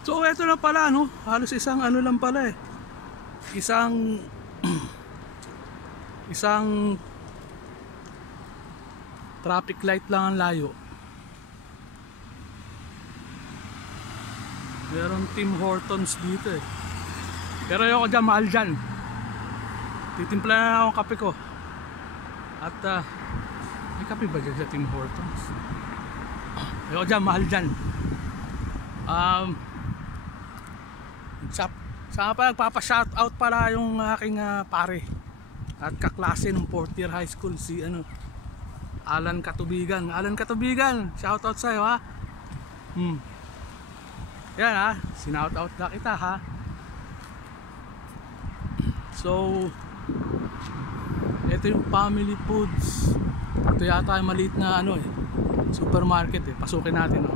So eto na pala, no? Halos isang ano lang pala eh. Isang isang traffic light lang ang layo. Meron Tim Hortons dito eh. Pero ayoko dyan, mahal dyan. Titimpla na akong kape ko. At may kape ba dyan sa Tim Hortons? Ayoko dyan, mahal dyan. Saka pa nagpapa-shoutout pala yung aking pare at kaklase ng 4th year high school, si Alan Katubigan. Alan Katubigan, shoutout sa'yo ha. Yan ha, sinoutout na kita ha. So ito yung Family Foods. Ito yata yung maliit na supermarket eh. Pasukin natin.